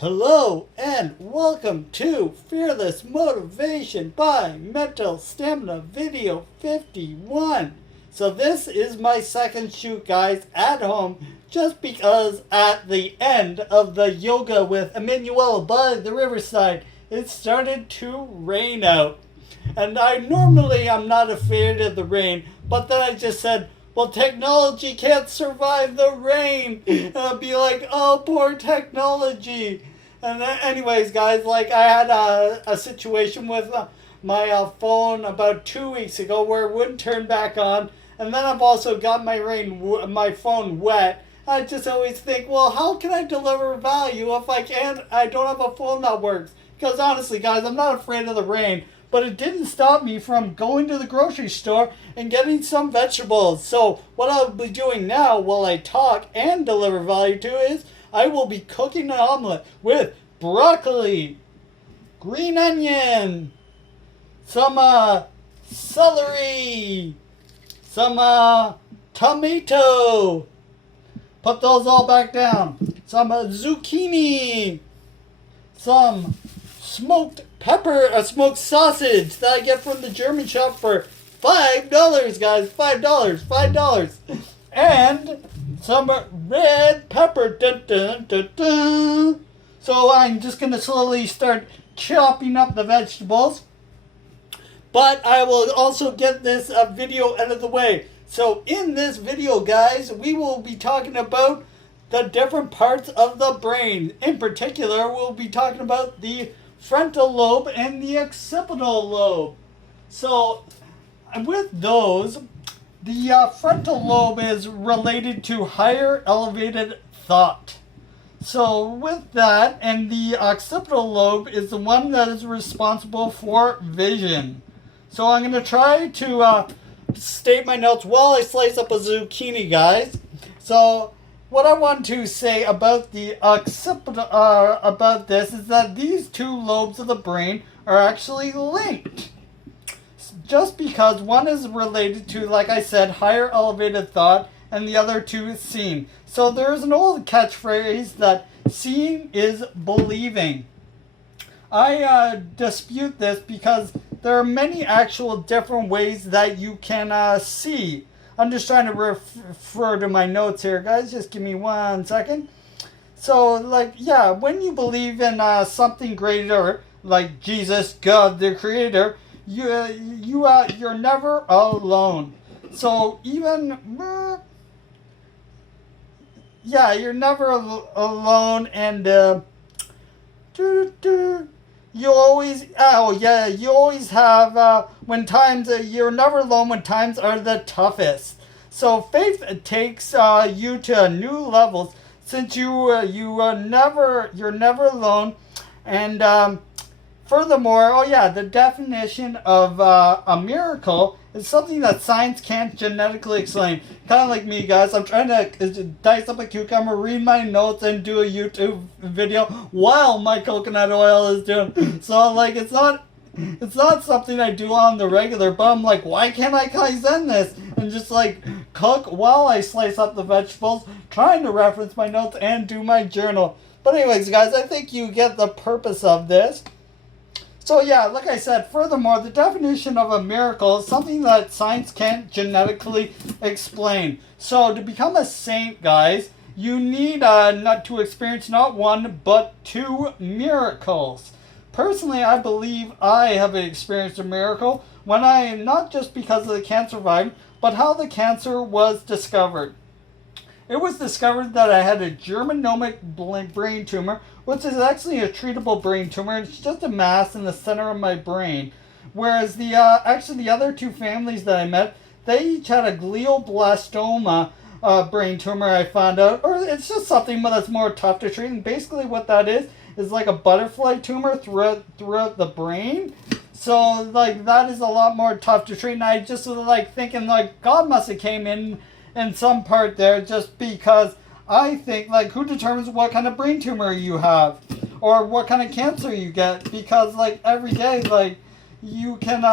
Hello and welcome to Fearless Motivation by Mental Stamina Video 51. So this is my second shoot, guys, at home, just because at the end of the yoga with Emmanuel by the riverside, it started to rain out. And I'm not afraid of the rain, but then I just said, well, technology can't survive the rain. And I'll be like, oh, poor technology. And anyways, guys, like I had a situation with my phone about 2 weeks ago where it wouldn't turn back on. And then I've also got my phone wet. I just always think, well, how can I deliver value if I don't have a phone that works? Because honestly, guys, I'm not afraid of the rain. But it didn't stop me from going to the grocery store and getting some vegetables. So what I'll be doing now while I talk and deliver value to is I will be cooking an omelet with broccoli, green onion, some celery, some tomato. Put those all back down. Some zucchini, some smoked sausage that I get from the German shop for $5, guys. $5. And some red pepper. Dun, dun, dun, dun. So I'm just going to slowly start chopping up the vegetables. But I will also get this video out of the way. So in this video, guys, we will be talking about the different parts of the brain. In particular, we'll be talking about the frontal lobe and the occipital lobe. So with those, the frontal lobe is related to higher elevated thought. So with that, and the occipital lobe is the one that is responsible for vision. So I'm going to try to state my notes while I slice up a zucchini, guys. So what I want to say about the occipital, about this is that these two lobes of the brain are actually linked. Just because one is related to, like I said, higher elevated thought, and the other two seeing. So there's an old catchphrase that seeing is believing. I dispute this because there are many actual different ways that you can see. I'm just trying to refer to my notes here, guys. Just give me 1 second. So, like, yeah, when you believe in something greater, like Jesus, God, the Creator, you're never alone. So even, you're never alone, and you always have when times you're never alone when times are the toughest. So faith takes you to new levels, since you're never alone. And furthermore, the definition of a miracle is something that science can't genetically explain. Kind of like me, guys. I'm trying to dice up a cucumber, read my notes, and do a YouTube video while my coconut oil is doing. So, like, it's not something I do on the regular, but I'm like, why can't I kaizen this? And just, like, cook while I slice up the vegetables, trying to reference my notes and do my journal. But anyways, guys, I think you get the purpose of this. So like I said, furthermore, the definition of a miracle is something that science can't genetically explain. So to become a saint, guys, you need not to experience not one, but two miracles. Personally, I believe I have experienced a miracle when not just because of the cancer survived, but how the cancer was discovered. It was discovered that I had a germinoma brain tumor, which is actually a treatable brain tumor. It's just a mass in the center of my brain. Whereas the other two families that I met, they each had a glioblastoma brain tumor, I found out. Or it's just something that's more tough to treat. And basically what that is like a butterfly tumor throughout the brain. So, like, that is a lot more tough to treat. And I just was, like, thinking, like, God must have came in some part there, just because I think, like, who determines what kind of brain tumor you have or what kind of cancer you get? Because, like, every day, like, you can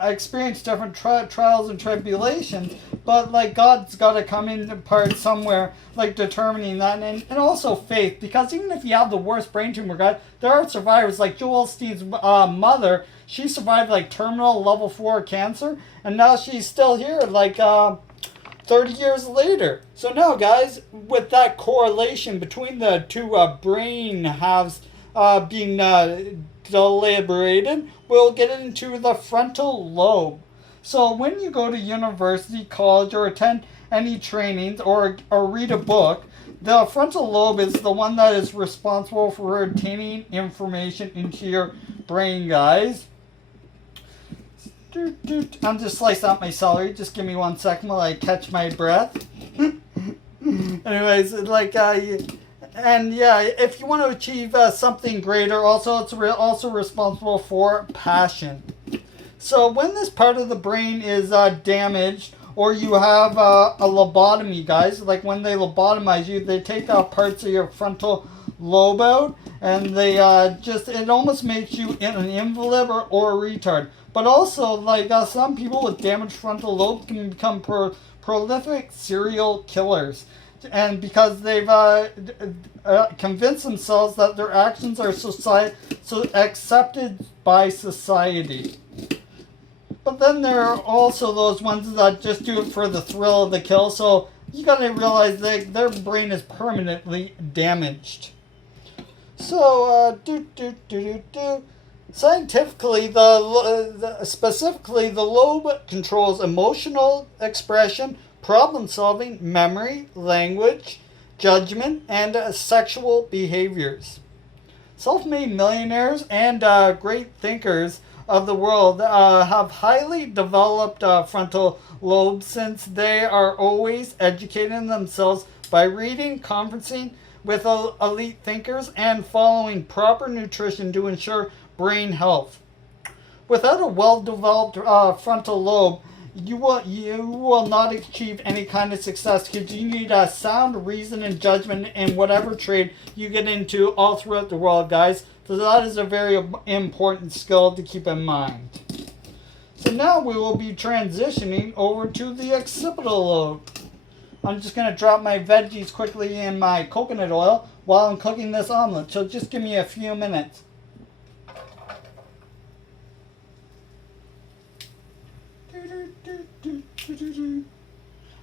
experience different trials and tribulations, but like God's got to come into part somewhere, like determining that, and also faith, because even if you have the worst brain tumor, guys, there are survivors. Like Joel Steen's mother, she survived like terminal level 4 cancer, and now she's still here, like 30 years later. So now, guys, with that correlation between the two brain halves being deliberated, we'll get into the frontal lobe. So when you go to university, college, or attend any trainings or read a book, the frontal lobe is the one that is responsible for retaining information into your brain, guys. I'm just slicing up my celery. Just give me 1 second while I catch my breath. Anyways, like, and yeah, if you want to achieve something greater, also it's also responsible for passion. So when this part of the brain is damaged, or you have a lobotomy, guys, like when they lobotomize you, they take out parts of your frontal lobe out, and they it almost makes you an invalid or a retard. But also, like some people with damaged frontal lobes can become prolific serial killers, and because they've convinced themselves that their actions are so accepted by society. But then there are also those ones that just do it for the thrill of the kill. So you gotta realize that their brain is permanently damaged. So scientifically, specifically, the lobe controls emotional expression, problem solving, memory, language, judgment, and sexual behaviors. Self-made millionaires and great thinkers of the world have highly developed frontal lobes, since they are always educating themselves by reading, conferencing with elite thinkers, and following proper nutrition to ensure brain health. Without a well-developed frontal lobe, you will not achieve any kind of success, because you need a sound reason and judgment in whatever trade you get into all throughout the world, guys. So that is a very important skill to keep in mind. So now we will be transitioning over to the occipital lobe. I'm just going to drop my veggies quickly in my coconut oil while I'm cooking this omelet. So just give me a few minutes.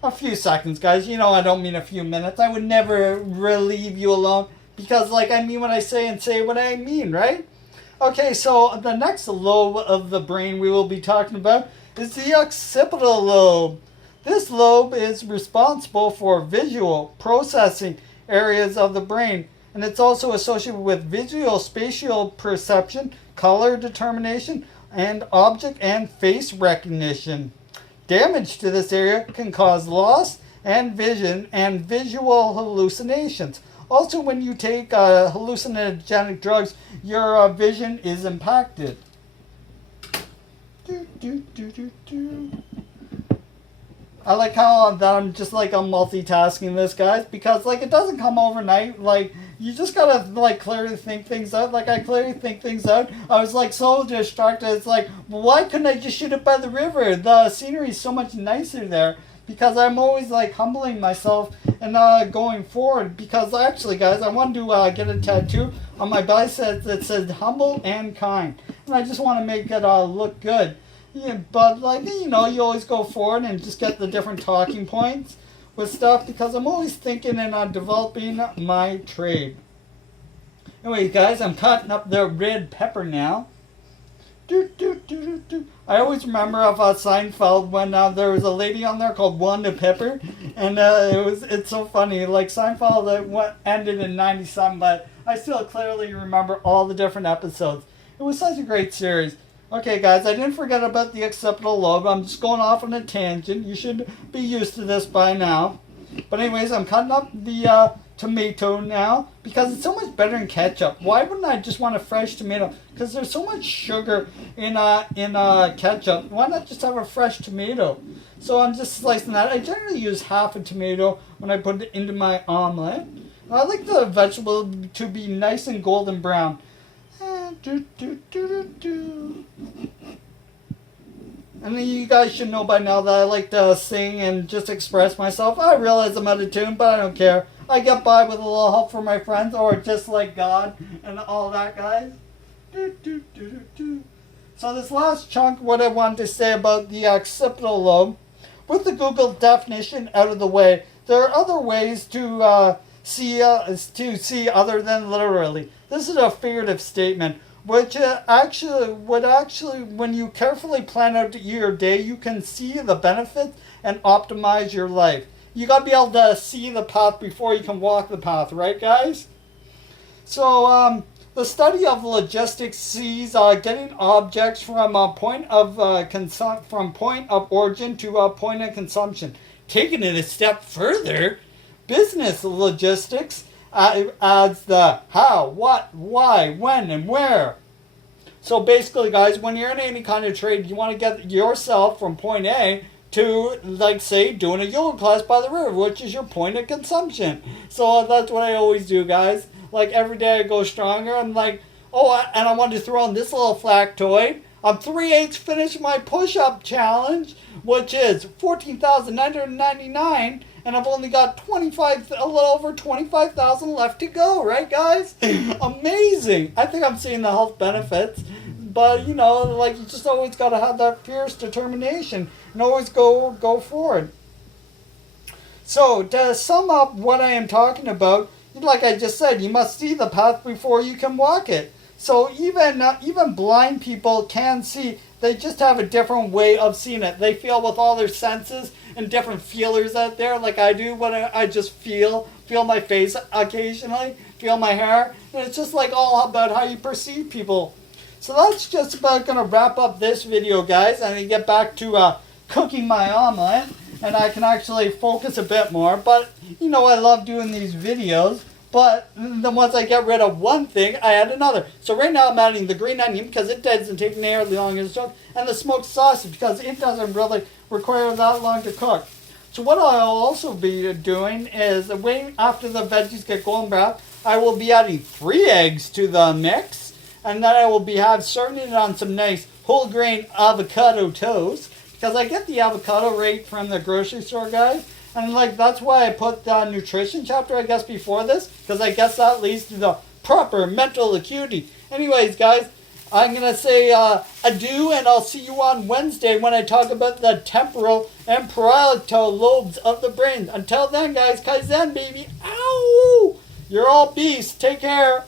A few seconds, guys. You know I don't mean a few minutes. I would never leave you alone, because like I mean what I say and say what I mean, right? Okay, so the next lobe of the brain we will be talking about is the occipital lobe. This lobe is responsible for visual processing areas of the brain, and it's also associated with visual spatial perception, color determination, and object and face recognition. Damage to this area can cause loss and vision and visual hallucinations. Also, when you take hallucinogenic drugs, your vision is impacted. I like how that I'm just like I'm multitasking this, guys, because like it doesn't come overnight. Like you just gotta like clearly think things out. Like I clearly think things out. I was like so distracted. It's like, why couldn't I just shoot it by the river? The scenery is so much nicer there. Because I'm always like humbling myself and going forward. Because actually, guys, I want to get a tattoo on my bicep that says humble and kind, and I just want to make it look good. Yeah, but like you know, you always go forward and just get the different talking points with stuff, because I'm always thinking and developing my trade. Anyway, guys, I'm cutting up the red pepper now. I always remember of Seinfeld when there was a lady on there called Wanda Pepper, and it's so funny. Like Seinfeld ended in '97, but I still clearly remember all the different episodes. It was such a great series. Okay, guys, I didn't forget about the occipital lobe. I'm just going off on a tangent. You should be used to this by now. But anyways, I'm cutting up the tomato now, because it's so much better in ketchup. Why wouldn't I just want a fresh tomato? Because there's so much sugar in ketchup. Why not just have a fresh tomato? So I'm just slicing that. I generally use half a tomato when I put it into my omelet. I like the vegetable to be nice and golden brown. And you guys should know by now that I like to sing and just express myself. I realize I'm out of tune, but I don't care. I get by with a little help from my friends, or just like God and all that, guys. So this last chunk, what I wanted to say about the occipital lobe, with the Google definition out of the way, there are other ways to see other than literally. This is a figurative statement, which actually, when you carefully plan out your day, you can see the benefits and optimize your life. You gotta be able to see the path before you can walk the path, right, guys? So, the study of logistics sees getting objects from a point of point of origin to a point of consumption. Taking it a step further, business logistics adds the how, what, why, when, and where. So basically, guys, when you're in any kind of trade, you want to get yourself from point A to, like, say, doing a yoga class by the river, which is your point of consumption. So that's what I always do, guys. Like, every day I go stronger. I'm like, and I wanted to throw in this little factoid. I'm 3/8 finished my push-up challenge, which is 14,999, and I've only got a little over 25,000 left to go, right, guys? Amazing. I think I'm seeing the health benefits, but, you know, like, you just always got to have that fierce determination and always go forward. So, to sum up what I am talking about, like I just said, you must see the path before you can walk it. So even blind people can see. They just have a different way of seeing it. They feel with all their senses and different feelers out there, like I do when I just feel my face occasionally, feel my hair. And it's just like all about how you perceive people. So that's just about going to wrap up this video, guys. I'm going to get back to cooking my omelet, and I can actually focus a bit more. But, you know, I love doing these videos. But then once I get rid of one thing, I add another. So right now I'm adding the green onion because it doesn't take nearly long as cook, and the smoked sausage because it doesn't really require that long to cook. So what I'll also be doing is, waiting after the veggies get golden brown, I will be adding 3 eggs to the mix, and then I will be serving it on some nice whole grain avocado toast because I get the avocado right from the grocery store, guys. And like that's why I put the nutrition chapter, I guess, before this, because I guess that leads to the proper mental acuity. Anyways, guys, I'm going to say adieu, and I'll see you on Wednesday when I talk about the temporal and parietal lobes of the brain. Until then, guys, kaizen, baby. Ow! You're all beasts. Take care.